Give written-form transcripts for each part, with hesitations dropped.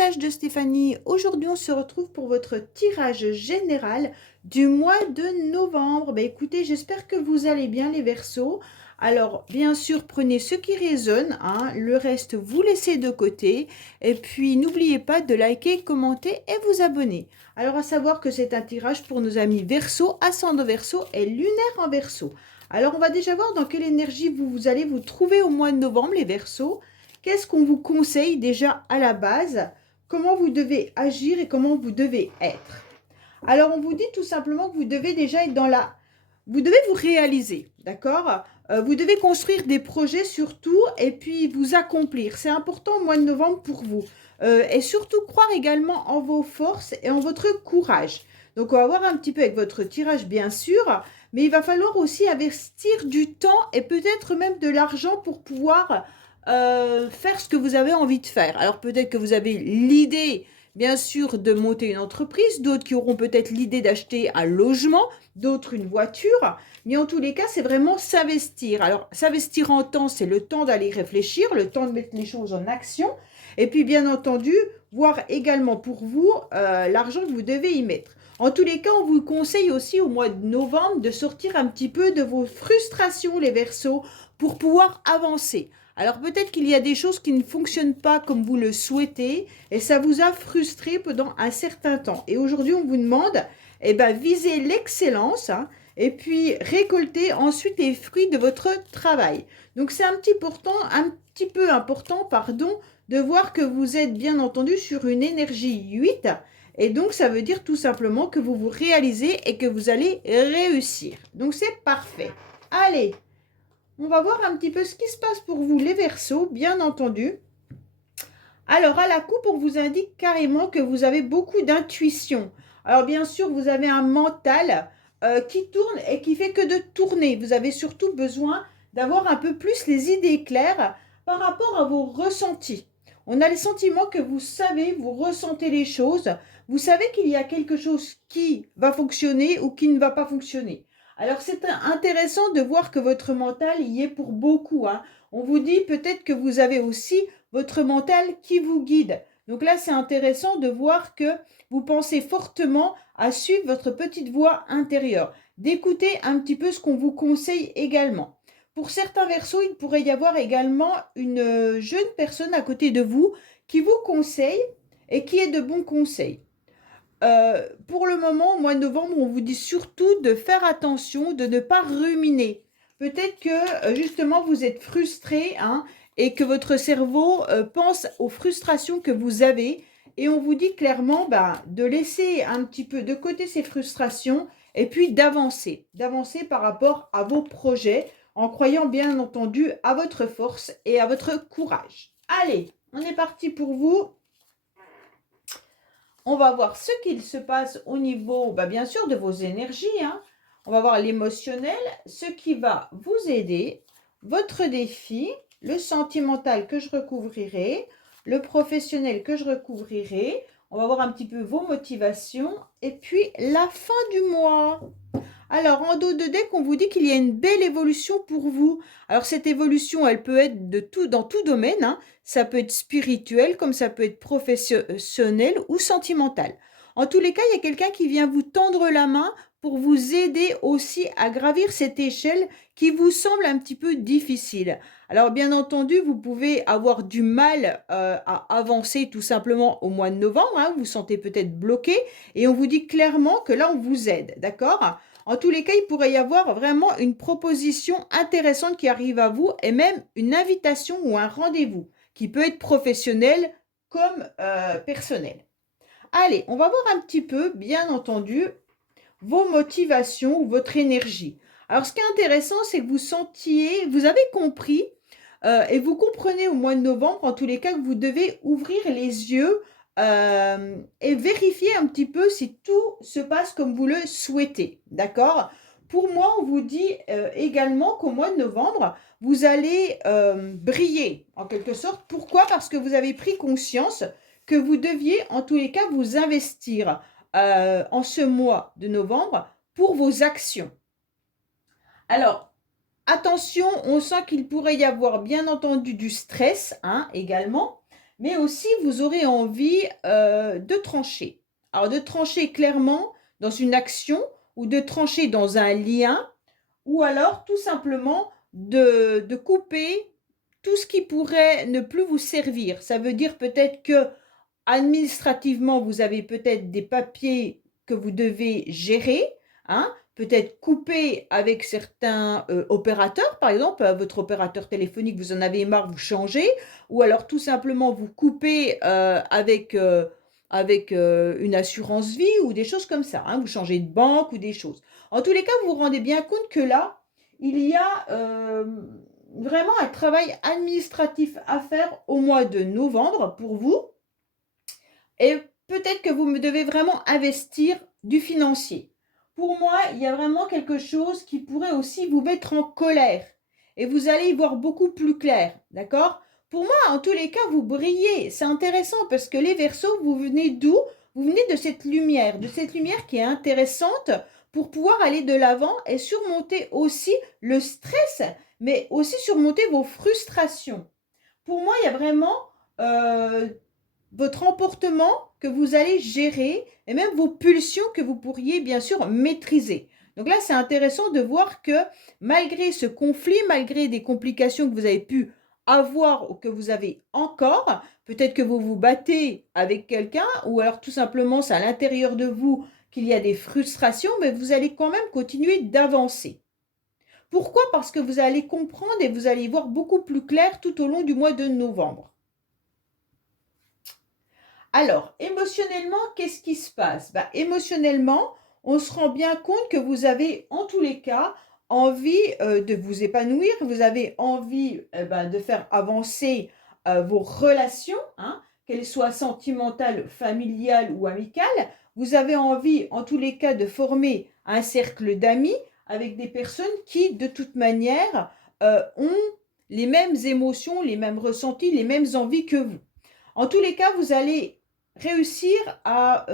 message de Stéphanie. Aujourd'hui, on se retrouve pour votre tirage général du mois de novembre. Écoutez, j'espère que vous allez bien les Verseaux. Alors, bien sûr, prenez ce qui résonne, hein, le reste, vous laissez de côté. Et puis, n'oubliez pas de liker, commenter et vous abonner. Alors, à savoir que c'est un tirage pour nos amis Verseaux, ascendant Verseau et lunaire en Verseau. Alors, on va déjà voir dans quelle énergie vous allez vous trouver au mois de novembre, les Verseaux. Qu'est-ce qu'on vous conseille déjà à la base? Comment vous devez agir et comment vous devez être? Alors, on vous dit tout simplement que vous devez déjà être dans la... Vous devez vous réaliser, d'accord? Vous devez construire des projets surtout et puis vous accomplir. C'est important au mois de novembre pour vous. Et surtout croire également en vos forces et en votre courage. Donc, on va voir un petit peu avec votre tirage, bien sûr. Mais il va falloir aussi investir du temps et peut-être même de l'argent pour pouvoir faire ce que vous avez envie de faire. Alors peut-être que vous avez l'idée, bien sûr, de monter une entreprise, d'autres qui auront peut-être l'idée d'acheter un logement, d'autres une voiture, mais en tous les cas, c'est vraiment s'investir. Alors s'investir en temps, c'est le temps d'aller réfléchir, le temps de mettre les choses en action, et puis bien entendu, voir également pour vous l'argent que vous devez y mettre. En tous les cas, on vous conseille aussi au mois de novembre de sortir un petit peu de vos frustrations, les Verseaux, pour pouvoir avancer. Alors peut-être qu'il y a des choses qui ne fonctionnent pas comme vous le souhaitez et ça vous a frustré pendant un certain temps. Et aujourd'hui, on vous demande, visez l'excellence, hein, et puis récoltez ensuite les fruits de votre travail. Donc c'est un petit peu important, de voir que vous êtes bien entendu sur une énergie 8. Et donc, ça veut dire tout simplement que vous vous réalisez et que vous allez réussir. Donc, c'est parfait. Allez, on va voir un petit peu ce qui se passe pour vous, les Verseaux, bien entendu. Alors, à la coupe, on vous indique carrément que vous avez beaucoup d'intuition. Alors, bien sûr, vous avez un mental qui tourne et qui fait que de tourner. Vous avez surtout besoin d'avoir un peu plus les idées claires par rapport à vos ressentis. On a le sentiment que vous savez, vous ressentez les choses. Vous savez qu'il y a quelque chose qui va fonctionner ou qui ne va pas fonctionner. Alors, c'est intéressant de voir que votre mental y est pour beaucoup, hein. On vous dit peut-être que vous avez aussi votre mental qui vous guide. Donc là, c'est intéressant de voir que vous pensez fortement à suivre votre petite voix intérieure, d'écouter un petit peu ce qu'on vous conseille également. Pour certains Verseaux, il pourrait y avoir également une jeune personne à côté de vous qui vous conseille et qui est de bons conseils. Pour le moment, au mois de novembre, on vous dit surtout de faire attention, de ne pas ruminer. Peut-être que justement vous êtes frustré, hein, et que votre cerveau pense aux frustrations que vous avez. Et on vous dit clairement de laisser un petit peu de côté ces frustrations et puis d'avancer par rapport à vos projets en croyant bien entendu à votre force et à votre courage. Allez, on est parti pour vous. On va voir ce qu'il se passe au niveau, bien sûr, de vos énergies, hein. On va voir l'émotionnel, ce qui va vous aider, votre défi, le sentimental que je recouvrirai, le professionnel que je recouvrirai. On va voir un petit peu vos motivations et puis la fin du mois. Alors, en dos de deck, on vous dit qu'il y a une belle évolution pour vous. Alors, cette évolution, elle peut être dans tout domaine, hein. Ça peut être spirituel, comme ça peut être professionnel ou sentimental. En tous les cas, il y a quelqu'un qui vient vous tendre la main pour vous aider aussi à gravir cette échelle qui vous semble un petit peu difficile. Alors, bien entendu, vous pouvez avoir du mal à avancer tout simplement au mois de novembre, hein. Vous vous sentez peut-être bloqué et on vous dit clairement que là, on vous aide, d'accord ? En tous les cas, il pourrait y avoir vraiment une proposition intéressante qui arrive à vous et même une invitation ou un rendez-vous qui peut être professionnel comme personnel. Allez, on va voir un petit peu, bien entendu, vos motivations ou votre énergie. Alors, ce qui est intéressant, c'est que vous avez compris et vous comprenez au mois de novembre, en tous les cas, que vous devez ouvrir les yeux et vérifier un petit peu si tout se passe comme vous le souhaitez, d'accord? Pour moi, on vous dit également qu'au mois de novembre, vous allez briller, en quelque sorte. Pourquoi? Parce que vous avez pris conscience que vous deviez, en tous les cas, vous investir en ce mois de novembre pour vos actions. Alors, attention, on sent qu'il pourrait y avoir, bien entendu, du stress, hein, également. mais aussi vous aurez envie de trancher. Alors de trancher clairement dans une action ou de trancher dans un lien ou alors tout simplement de couper tout ce qui pourrait ne plus vous servir. Ça veut dire peut-être que administrativement, vous avez peut-être des papiers que vous devez gérer, hein, peut-être couper avec certains opérateurs, par exemple, votre opérateur téléphonique, vous en avez marre, vous changez, ou alors tout simplement vous coupez avec une assurance vie ou des choses comme ça, hein, vous changez de banque ou des choses. En tous les cas, vous vous rendez bien compte que là, il y a vraiment un travail administratif à faire au mois de novembre pour vous. Et peut-être que vous me devez vraiment investir du financier. Pour moi, il y a vraiment quelque chose qui pourrait aussi vous mettre en colère. Et vous allez y voir beaucoup plus clair, d'accord? Pour moi, en tous les cas, vous brillez. C'est intéressant parce que les Verseaux, vous venez d'où? Vous venez de cette lumière qui est intéressante pour pouvoir aller de l'avant et surmonter aussi le stress, mais aussi surmonter vos frustrations. Pour moi, il y a vraiment euh, votre emportement que vous allez gérer et même vos pulsions que vous pourriez bien sûr maîtriser. Donc là, c'est intéressant de voir que malgré ce conflit, malgré des complications que vous avez pu avoir ou que vous avez encore, peut-être que vous vous battez avec quelqu'un ou alors tout simplement c'est à l'intérieur de vous qu'il y a des frustrations, mais vous allez quand même continuer d'avancer. Pourquoi? Parce que vous allez comprendre et vous allez y voir beaucoup plus clair tout au long du mois de novembre. Alors, émotionnellement, qu'est-ce qui se passe? Émotionnellement, on se rend bien compte que vous avez, en tous les cas, envie de vous épanouir, vous avez envie de faire avancer vos relations, hein, qu'elles soient sentimentales, familiales ou amicales. Vous avez envie, en tous les cas, de former un cercle d'amis avec des personnes qui, de toute manière, ont les mêmes émotions, les mêmes ressentis, les mêmes envies que vous. En tous les cas, vous allez réussir à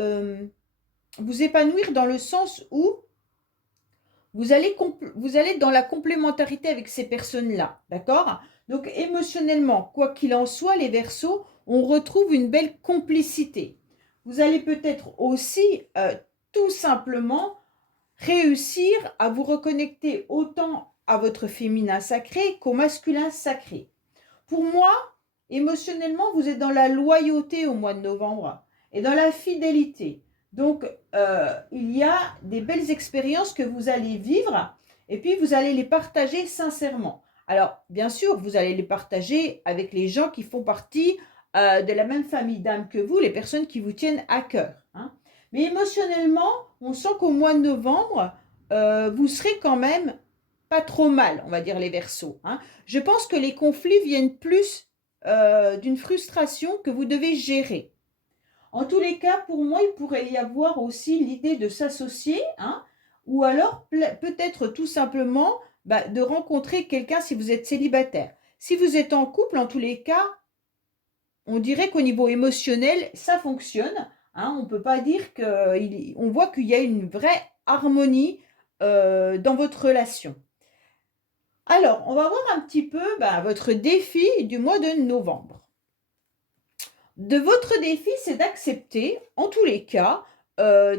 vous épanouir dans le sens où vous allez dans la complémentarité avec ces personnes-là, d'accord? Donc émotionnellement, quoi qu'il en soit, les Verseaux, on retrouve une belle complicité. Vous allez peut-être aussi tout simplement réussir à vous reconnecter autant à votre féminin sacré qu'au masculin sacré. Pour moi, émotionnellement, vous êtes dans la loyauté au mois de novembre et dans la fidélité. Donc, il y a des belles expériences que vous allez vivre et puis vous allez les partager sincèrement. Alors, bien sûr, vous allez les partager avec les gens qui font partie de la même famille d'âme que vous, les personnes qui vous tiennent à cœur, hein. Mais émotionnellement, on sent qu'au mois de novembre, vous serez quand même pas trop mal, on va dire les Verseaux, hein. Je pense que les conflits viennent plus d'une frustration que vous devez gérer. En tous les cas, pour moi, il pourrait y avoir aussi l'idée de s'associer, hein, ou alors peut-être tout simplement de rencontrer quelqu'un si vous êtes célibataire. Si vous êtes en couple, en tous les cas, on dirait qu'au niveau émotionnel, ça fonctionne, hein. On ne peut pas dire qu'on voit qu'il y a une vraie harmonie dans votre relation. Alors, on va voir un petit peu votre défi du mois de novembre. De votre défi, c'est d'accepter, en tous les cas, de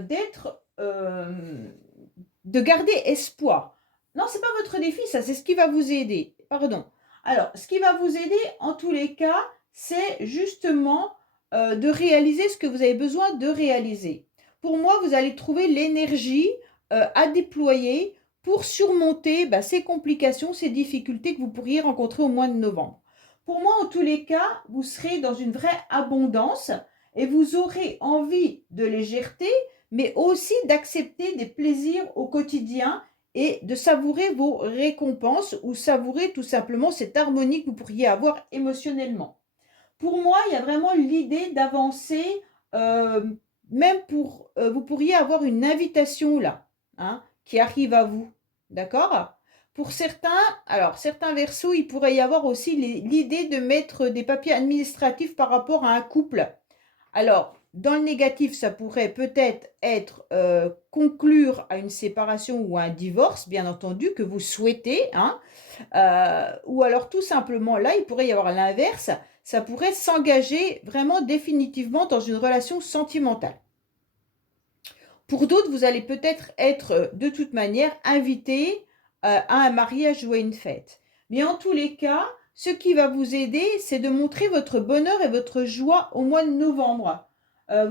garder espoir. Non, c'est pas votre défi, ça, c'est ce qui va vous aider. Pardon. Alors, ce qui va vous aider, en tous les cas, c'est justement de réaliser ce que vous avez besoin de réaliser. Pour moi, vous allez trouver l'énergie à déployer pour surmonter ces complications, ces difficultés que vous pourriez rencontrer au mois de novembre. Pour moi, en tous les cas, vous serez dans une vraie abondance et vous aurez envie de légèreté, mais aussi d'accepter des plaisirs au quotidien et de savourer vos récompenses ou savourer tout simplement cette harmonie que vous pourriez avoir émotionnellement. Pour moi, il y a vraiment l'idée d'avancer, euh, même vous pourriez avoir une invitation là, hein, qui arrive à vous, d'accord? Pour certains, alors certains Verseaux, il pourrait y avoir aussi l'idée de mettre des papiers administratifs par rapport à un couple. Alors, dans le négatif, ça pourrait peut-être être conclure à une séparation ou à un divorce, bien entendu, que vous souhaitez, hein. Ou alors tout simplement, là, il pourrait y avoir l'inverse, ça pourrait s'engager vraiment définitivement dans une relation sentimentale. Pour d'autres, vous allez peut-être être de toute manière invité à un mariage ou à une fête. Mais en tous les cas, ce qui va vous aider, c'est de montrer votre bonheur et votre joie au mois de novembre.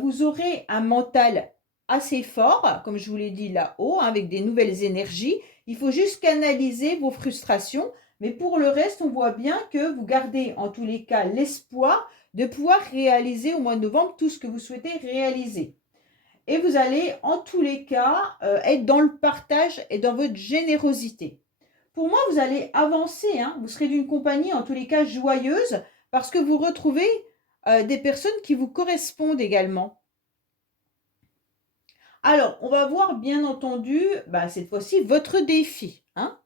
Vous aurez un mental assez fort, comme je vous l'ai dit là-haut, hein, avec des nouvelles énergies. Il faut juste canaliser vos frustrations. Mais pour le reste, on voit bien que vous gardez en tous les cas l'espoir de pouvoir réaliser au mois de novembre tout ce que vous souhaitez réaliser. Et vous allez en tous les cas être dans le partage et dans votre générosité. Pour moi, vous allez avancer, hein. Vous serez d'une compagnie en tous les cas joyeuse parce que vous retrouvez des personnes qui vous correspondent également. Alors, on va voir bien entendu, cette fois-ci, votre défi, hein.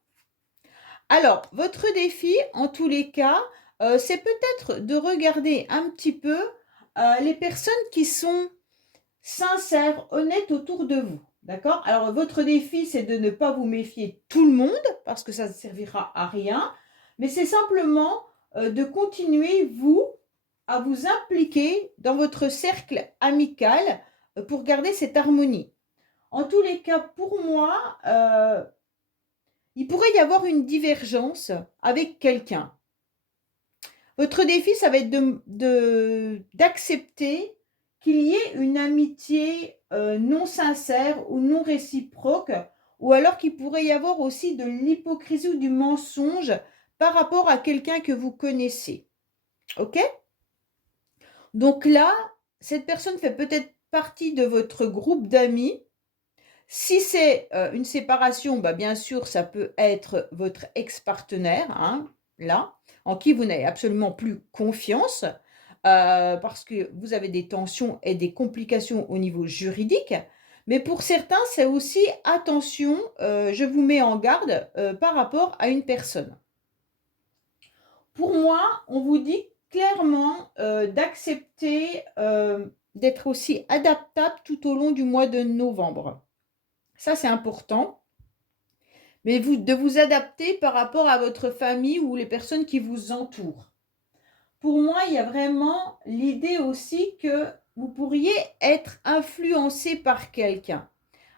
Alors, votre défi, en tous les cas, c'est peut-être de regarder un petit peu les personnes qui sont sincères, honnêtes autour de vous. D'accord? Alors, votre défi, c'est de ne pas vous méfier de tout le monde, parce que ça ne servira à rien, mais c'est simplement de continuer, vous, à vous impliquer dans votre cercle amical pour garder cette harmonie. En tous les cas, pour moi, il pourrait y avoir une divergence avec quelqu'un. Votre défi, ça va être d'accepter qu'il y ait une amitié non sincère ou non réciproque, ou alors qu'il pourrait y avoir aussi de l'hypocrisie ou du mensonge par rapport à quelqu'un que vous connaissez. Ok? Donc là, cette personne fait peut-être partie de votre groupe d'amis. Si c'est une séparation, bien sûr, ça peut être votre ex-partenaire, hein, là, en qui vous n'avez absolument plus confiance, parce que vous avez des tensions et des complications au niveau juridique. Mais pour certains, c'est aussi attention, je vous mets en garde par rapport à une personne. Pour moi, on vous dit clairement d'accepter d'être aussi adaptable tout au long du mois de novembre. Ça, c'est important. Mais de vous adapter par rapport à votre famille ou les personnes qui vous entourent. Pour moi, il y a vraiment l'idée aussi que vous pourriez être influencé par quelqu'un.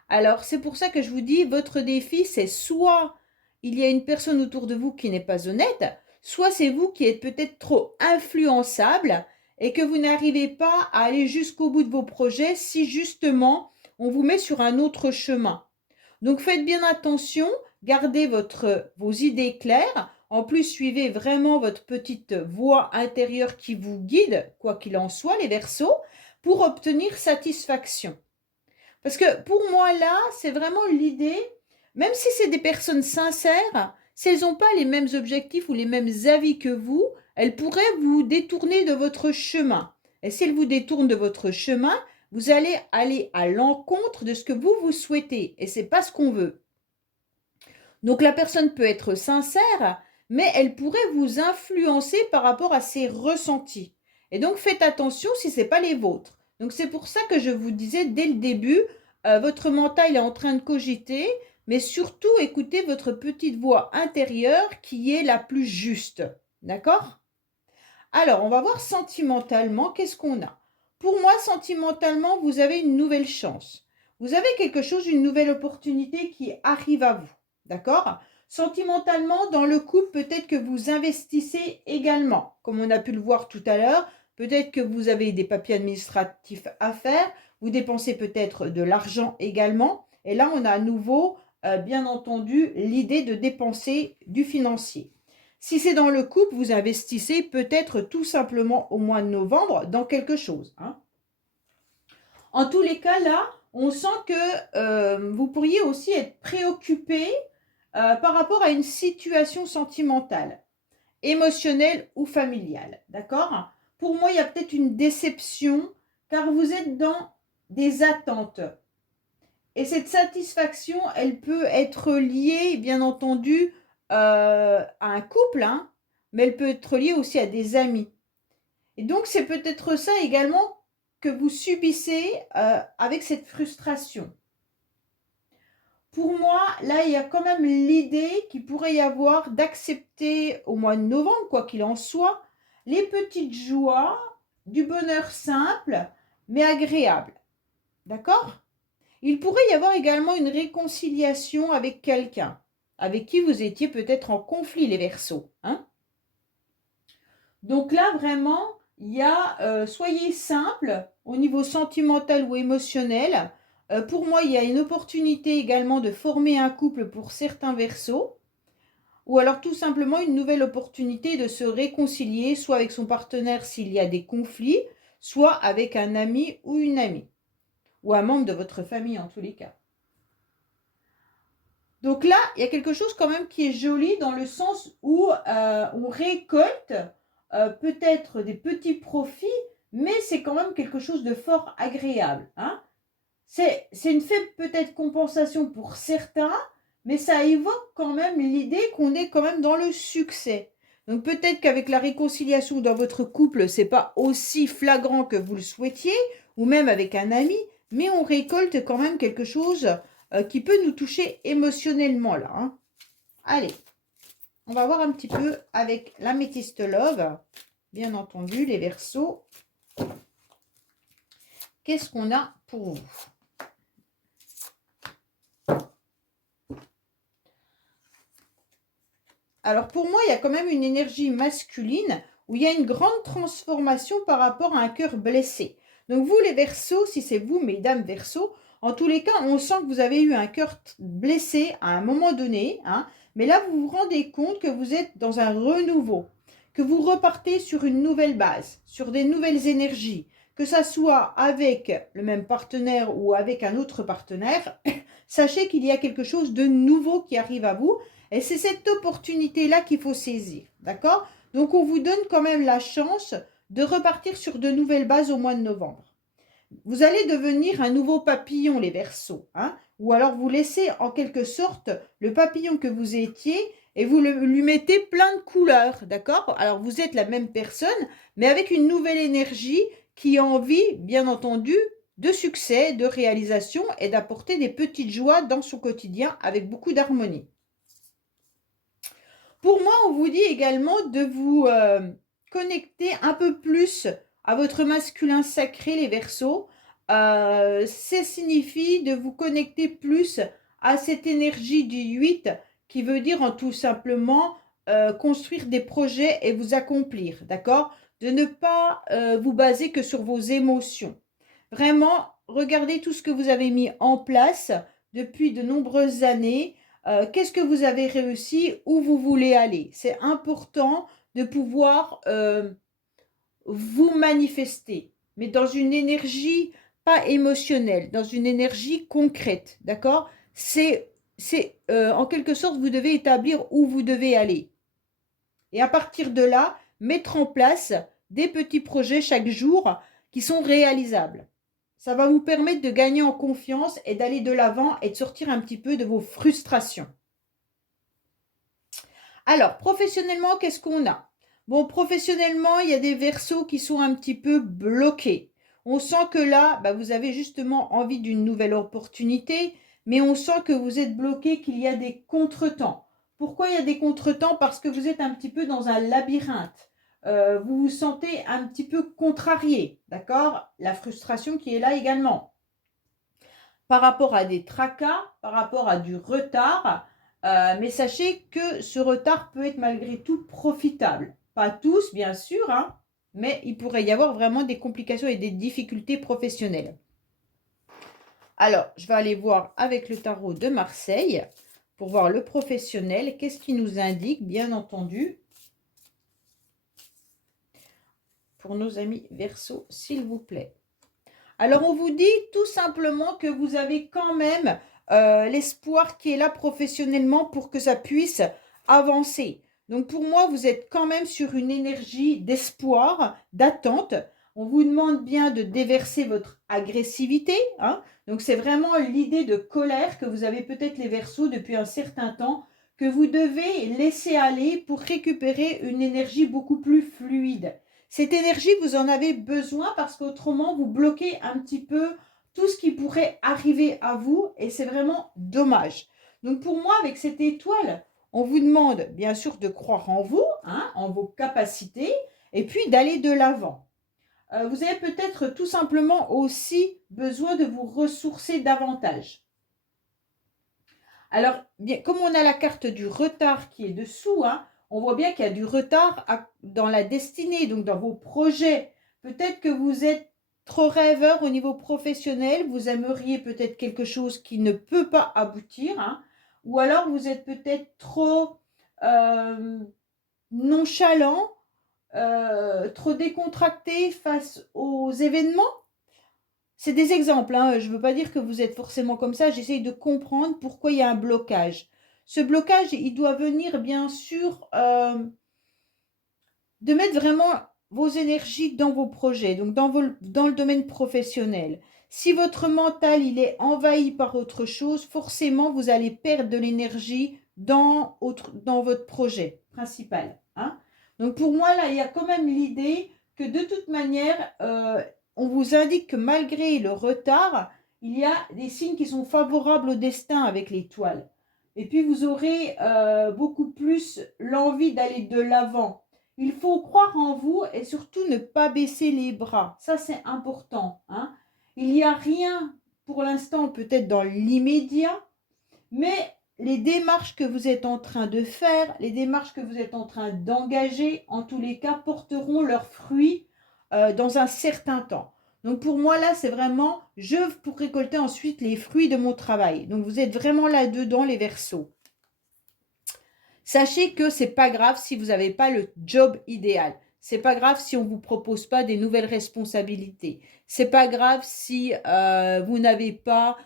Alors, c'est pour ça que je vous dis, votre défi, c'est soit il y a une personne autour de vous qui n'est pas honnête, soit c'est vous qui êtes peut-être trop influençable et que vous n'arrivez pas à aller jusqu'au bout de vos projets si justement on vous met sur un autre chemin. Donc faites bien attention, gardez vos idées claires. En plus, suivez vraiment votre petite voix intérieure qui vous guide, quoi qu'il en soit, les Verseaux, pour obtenir satisfaction. Parce que pour moi, là, c'est vraiment l'idée, même si c'est des personnes sincères, si elles n'ont pas les mêmes objectifs ou les mêmes avis que vous, elles pourraient vous détourner de votre chemin. Et si elles vous détournent de votre chemin, vous allez aller à l'encontre de ce que vous souhaitez. Et ce n'est pas ce qu'on veut. Donc la personne peut être sincère, mais elle pourrait vous influencer par rapport à ses ressentis. Et donc faites attention si ce n'est pas les vôtres. Donc c'est pour ça que je vous disais dès le début, votre mental est en train de cogiter, mais surtout écoutez votre petite voix intérieure qui est la plus juste. D'accord? Alors, on va voir sentimentalement, qu'est-ce qu'on a? Pour moi, sentimentalement, vous avez une nouvelle chance. Vous avez quelque chose, une nouvelle opportunité qui arrive à vous. D'accord? Sentimentalement, dans le couple, peut-être que vous investissez également. Comme on a pu le voir tout à l'heure, peut-être que vous avez des papiers administratifs à faire. Vous dépensez peut-être de l'argent également. Et là, on a à nouveau, bien entendu, l'idée de dépenser du financier. Si c'est dans le couple, vous investissez peut-être tout simplement au mois de novembre dans quelque chose, hein. En tous les cas, là, on sent que vous pourriez aussi être préoccupé par rapport à une situation sentimentale, émotionnelle ou familiale. D'accord? Pour moi, il y a peut-être une déception car vous êtes dans des attentes. Et cette satisfaction, elle peut être liée, bien entendu, à un couple, hein, mais elle peut être liée aussi à des amis. Et donc, c'est peut-être ça également que vous subissez avec cette frustration. Pour moi, là, il y a quand même l'idée qu'il pourrait y avoir d'accepter au mois de novembre, quoi qu'il en soit, les petites joies, du bonheur simple, mais agréable. D'accord? Il pourrait y avoir également une réconciliation avec quelqu'un, avec qui vous étiez peut-être en conflit, les Verseaux. Hein? Donc là, vraiment, il y a, soyez simple au niveau sentimental ou émotionnel. Pour moi, il y a une opportunité également de former un couple pour certains Verseaux. Ou alors tout simplement une nouvelle opportunité de se réconcilier, soit avec son partenaire s'il y a des conflits, soit avec un ami ou une amie, ou un membre de votre famille en tous les cas. Donc là, il y a quelque chose quand même qui est joli dans le sens où on récolte peut-être des petits profits, mais c'est quand même quelque chose de fort agréable. Hein. C'est une faible peut-être compensation pour certains, mais ça évoque quand même l'idée qu'on est quand même dans le succès. Donc peut-être qu'avec la réconciliation dans votre couple, c'est pas aussi flagrant que vous le souhaitiez, ou même avec un ami, mais on récolte quand même quelque chose qui peut nous toucher émotionnellement là. Hein. Allez, on va voir un petit peu avec l'améthyste love, bien entendu, les Verseaux. Qu'est-ce qu'on a pour vous? Alors pour moi, il y a quand même une énergie masculine où il y a une grande transformation par rapport à un cœur blessé. Donc vous les Verseaux, si c'est vous mesdames Verseaux, en tous les cas, on sent que vous avez eu un cœur blessé à un moment donné, hein, mais là vous vous rendez compte que vous êtes dans un renouveau, que vous repartez sur une nouvelle base, sur des nouvelles énergies, que ça soit avec le même partenaire ou avec un autre partenaire, sachez qu'il y a quelque chose de nouveau qui arrive à vous. Et c'est cette opportunité-là qu'il faut saisir, d'accord? Donc, on vous donne quand même la chance de repartir sur de nouvelles bases au mois de novembre. Vous allez devenir un nouveau papillon, les Verseaux, hein? Ou alors vous laissez en quelque sorte le papillon que vous étiez et vous lui mettez plein de couleurs, d'accord? Alors, vous êtes la même personne, mais avec une nouvelle énergie qui a envie, bien entendu, de succès, de réalisation et d'apporter des petites joies dans son quotidien avec beaucoup d'harmonie. Pour moi, on vous dit également de vous connecter un peu plus à votre masculin sacré, les Verseaux. Ça signifie de vous connecter plus à cette énergie du 8 qui veut dire en tout simplement construire des projets et vous accomplir, d'accord? De ne pas vous baser que sur vos émotions. Vraiment, regardez tout ce que vous avez mis en place depuis de nombreuses années. Qu'est-ce que vous avez réussi, où vous voulez aller. C'est important de pouvoir vous manifester, mais dans une énergie pas émotionnelle, dans une énergie concrète, d'accord? C'est en quelque sorte, vous devez établir où vous devez aller. Et à partir de là, mettre en place des petits projets chaque jour qui sont réalisables. Ça va vous permettre de gagner en confiance et d'aller de l'avant et de sortir un petit peu de vos frustrations. Alors, professionnellement, qu'est-ce qu'on a? Bon, professionnellement, il y a des Verseaux qui sont un petit peu bloqués. On sent que là, vous avez justement envie d'une nouvelle opportunité, mais on sent que vous êtes bloqué, qu'il y a des contretemps. Pourquoi il y a des contretemps? Parce que vous êtes un petit peu dans un labyrinthe. Vous vous sentez un petit peu contrarié, d'accord? La frustration qui est là également. Par rapport à des tracas, par rapport à du retard, mais sachez que ce retard peut être malgré tout profitable. Pas tous, bien sûr, hein, mais il pourrait y avoir vraiment des complications et des difficultés professionnelles. Alors, je vais aller voir avec le tarot de Marseille pour voir le professionnel. Qu'est-ce qui nous indique, bien entendu, pour nos amis Verseaux, s'il vous plaît. Alors, on vous dit tout simplement que vous avez quand même l'espoir qui est là professionnellement pour que ça puisse avancer. Donc, pour moi, vous êtes quand même sur une énergie d'espoir, d'attente. On vous demande bien de déverser votre agressivité. Hein. Donc, c'est vraiment l'idée de colère que vous avez peut-être les Verseaux depuis un certain temps, que vous devez laisser aller pour récupérer une énergie beaucoup plus fluide. Cette énergie, vous en avez besoin parce qu'autrement, vous bloquez un petit peu tout ce qui pourrait arriver à vous et c'est vraiment dommage. Donc pour moi, avec cette étoile, on vous demande bien sûr de croire en vous, hein, en vos capacités et puis d'aller de l'avant. Vous avez peut-être tout simplement aussi besoin de vous ressourcer davantage. Alors, bien, comme on a la carte du retard qui est dessous, hein, on voit bien qu'il y a du retard dans la destinée, donc dans vos projets. Peut-être que vous êtes trop rêveur au niveau professionnel, vous aimeriez peut-être quelque chose qui ne peut pas aboutir, hein, ou alors vous êtes peut-être trop nonchalant, trop décontracté face aux événements. C'est des exemples, hein. Je ne veux pas dire que vous êtes forcément comme ça, j'essaye de comprendre pourquoi il y a un blocage. Ce blocage, il doit venir bien sûr de mettre vraiment vos énergies dans vos projets, donc dans le domaine professionnel. Si votre mental il est envahi par autre chose, forcément vous allez perdre de l'énergie dans votre projet principal, hein. Donc pour moi là, il y a quand même l'idée que de toute manière, on vous indique que malgré le retard, il y a des signes qui sont favorables au destin avec l'étoile. Et puis vous aurez beaucoup plus l'envie d'aller de l'avant. Il faut croire en vous et surtout ne pas baisser les bras. Ça, c'est important, hein. Il n'y a rien pour l'instant, peut-être dans l'immédiat, mais les démarches que vous êtes en train de faire, les démarches que vous êtes en train d'engager, en tous les cas, porteront leurs fruits dans un certain temps. Donc pour moi, là, c'est vraiment, pour récolter ensuite les fruits de mon travail. Donc vous êtes vraiment là-dedans, les Verseaux. Sachez que c'est pas grave si vous n'avez pas le job idéal. C'est pas grave si on ne vous propose pas des nouvelles responsabilités. C'est pas grave si vous n'avez pas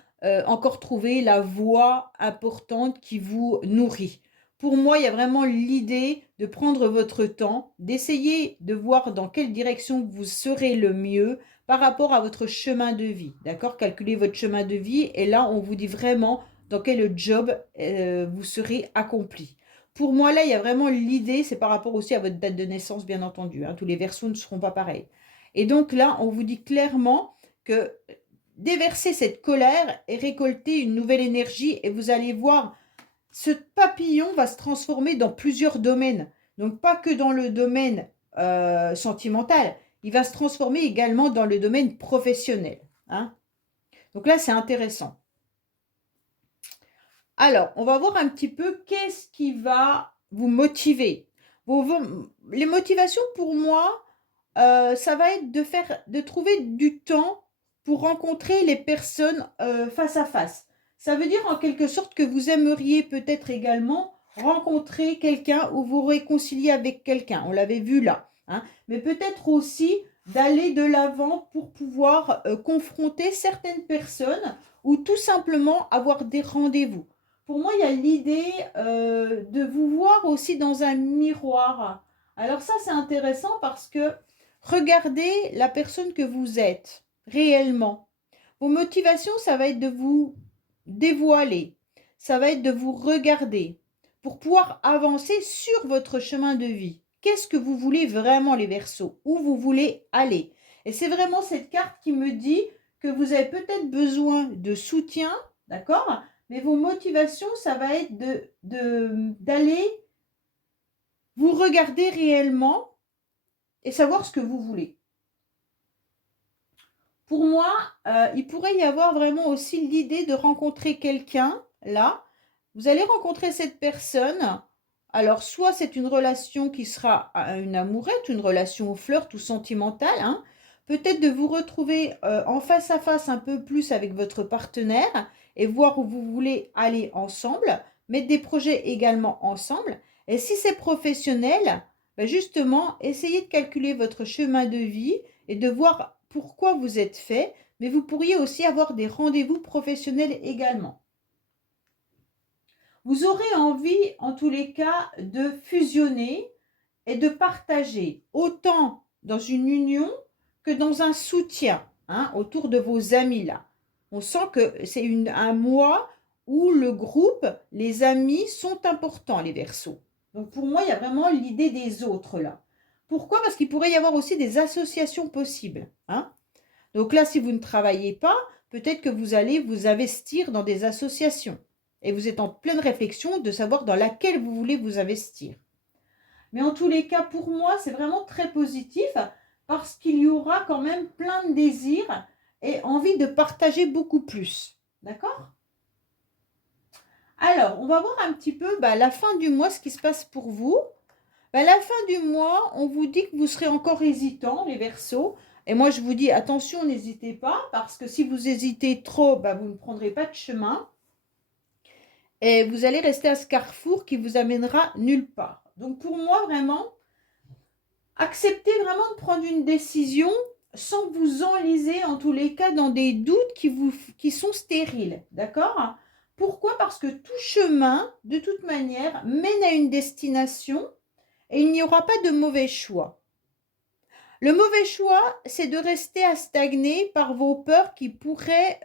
encore trouvé la voie importante qui vous nourrit. Pour moi, il y a vraiment l'idée de prendre votre temps, d'essayer de voir dans quelle direction vous serez le mieux par rapport à votre chemin de vie. D'accord? Calculez votre chemin de vie et là, on vous dit vraiment dans quel job vous serez accompli. Pour moi, là, il y a vraiment l'idée, c'est par rapport aussi à votre date de naissance, bien entendu, hein. Tous les Verseaux ne seront pas pareils. Et donc là, on vous dit clairement que déverser cette colère et récolter une nouvelle énergie et vous allez voir, ce papillon va se transformer dans plusieurs domaines. Donc pas que dans le domaine sentimental, il va se transformer également dans le domaine professionnel, hein. Donc là, c'est intéressant. Alors, on va voir un petit peu qu'est-ce qui va vous motiver. Les motivations pour moi, ça va être de trouver du temps pour rencontrer les personnes face à face. Ça veut dire en quelque sorte que vous aimeriez peut-être également rencontrer quelqu'un ou vous réconcilier avec quelqu'un. On l'avait vu là, hein. Mais peut-être aussi d'aller de l'avant pour pouvoir confronter certaines personnes ou tout simplement avoir des rendez-vous. Pour moi, il y a l'idée de vous voir aussi dans un miroir. Alors ça, c'est intéressant parce que regardez la personne que vous êtes réellement. Vos motivations, ça va être de vous dévoiler. Ça va être de vous regarder pour pouvoir avancer sur votre chemin de vie. Qu'est-ce que vous voulez vraiment, les Verseaux? Où vous voulez aller? Et c'est vraiment cette carte qui me dit que vous avez peut-être besoin de soutien, d'accord? Mais vos motivations, ça va être d'aller vous regarder réellement et savoir ce que vous voulez. Pour moi, il pourrait y avoir vraiment aussi l'idée de rencontrer quelqu'un, là. Vous allez rencontrer cette personne. Alors, soit c'est une relation qui sera une amourette, une relation au flirt ou sentimentale, hein. Peut-être de vous retrouver en face à face un peu plus avec votre partenaire et voir où vous voulez aller ensemble, mettre des projets également ensemble. Et si c'est professionnel, ben justement, essayez de calculer votre chemin de vie et de voir pourquoi vous êtes fait, mais vous pourriez aussi avoir des rendez-vous professionnels également. Vous aurez envie, en tous les cas, de fusionner et de partager autant dans une union que dans un soutien, hein, autour de vos amis là. On sent que c'est un mois où le groupe, les amis sont importants, les Verseaux. Donc pour moi, il y a vraiment l'idée des autres là. Pourquoi? Parce qu'il pourrait y avoir aussi des associations possibles, hein. Donc là, si vous ne travaillez pas, peut-être que vous allez vous investir dans des associations. Et vous êtes en pleine réflexion de savoir dans laquelle vous voulez vous investir. Mais en tous les cas, pour moi, c'est vraiment très positif parce qu'il y aura quand même plein de désirs et envie de partager beaucoup plus. D'accord? Alors, on va voir un petit peu la fin du mois, ce qui se passe pour vous. La fin du mois, on vous dit que vous serez encore hésitant, les Verseaux. Et moi, je vous dis, attention, n'hésitez pas, parce que si vous hésitez trop, vous ne prendrez pas de chemin. Et vous allez rester à ce carrefour qui vous amènera nulle part. Donc pour moi, vraiment, acceptez vraiment de prendre une décision sans vous enliser, en tous les cas, dans des doutes qui sont stériles. D'accord? Pourquoi? Parce que tout chemin, de toute manière, mène à une destination et il n'y aura pas de mauvais choix. Le mauvais choix, c'est de rester à stagner par vos peurs qui pourraient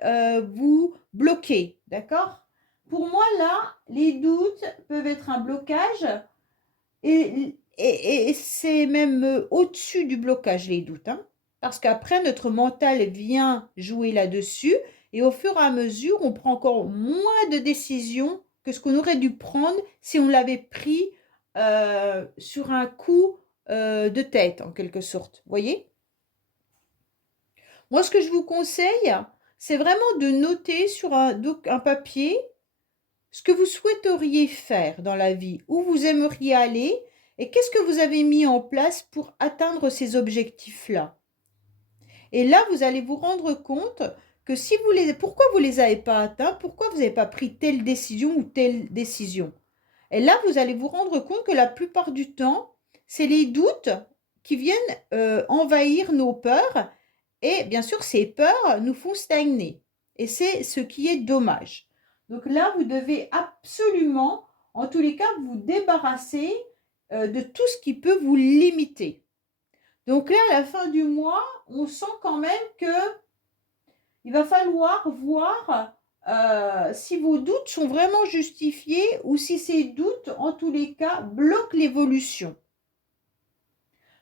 vous bloquer. D'accord? Pour moi, là, les doutes peuvent être un blocage et c'est même au-dessus du blocage, les doutes. Hein, parce qu'après, notre mental vient jouer là-dessus et au fur et à mesure, on prend encore moins de décisions que ce qu'on aurait dû prendre si on l'avait pris sur un coup de tête, en quelque sorte. Voyez? Moi, ce que je vous conseille, c'est vraiment de noter sur un papier ce que vous souhaiteriez faire dans la vie, où vous aimeriez aller et qu'est-ce que vous avez mis en place pour atteindre ces objectifs-là. Et là, vous allez vous rendre compte que si pourquoi vous ne les avez pas atteints, pourquoi vous n'avez pas pris telle décision ou telle décision. Et là, vous allez vous rendre compte que la plupart du temps, c'est les doutes qui viennent envahir nos peurs. Et bien sûr, ces peurs nous font stagner. Et c'est ce qui est dommage. Donc là, vous devez absolument, en tous les cas, vous débarrasser de tout ce qui peut vous limiter. Donc là, à la fin du mois, on sent quand même que il va falloir voir si vos doutes sont vraiment justifiés ou si ces doutes, en tous les cas, bloquent l'évolution.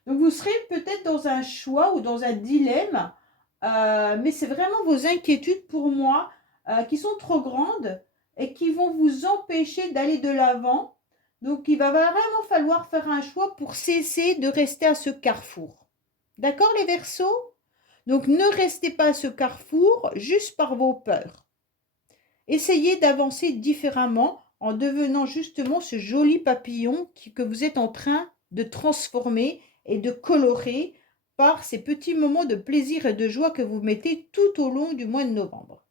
Donc vous serez peut-être dans un choix ou dans un dilemme, mais c'est vraiment vos inquiétudes pour moi qui sont trop grandes et qui vont vous empêcher d'aller de l'avant. Donc il va vraiment falloir faire un choix pour cesser de rester à ce carrefour. D'accord les Verseaux? Donc ne restez pas à ce carrefour juste par vos peurs. Essayez d'avancer différemment en devenant justement ce joli papillon que vous êtes en train de transformer et de colorer par ces petits moments de plaisir et de joie que vous mettez tout au long du mois de novembre.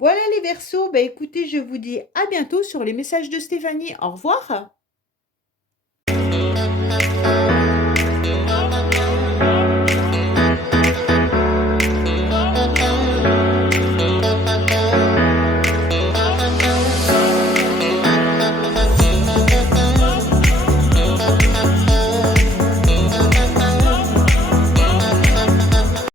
Voilà les Verseaux, écoutez, je vous dis à bientôt sur les messages de Stéphanie. Au revoir.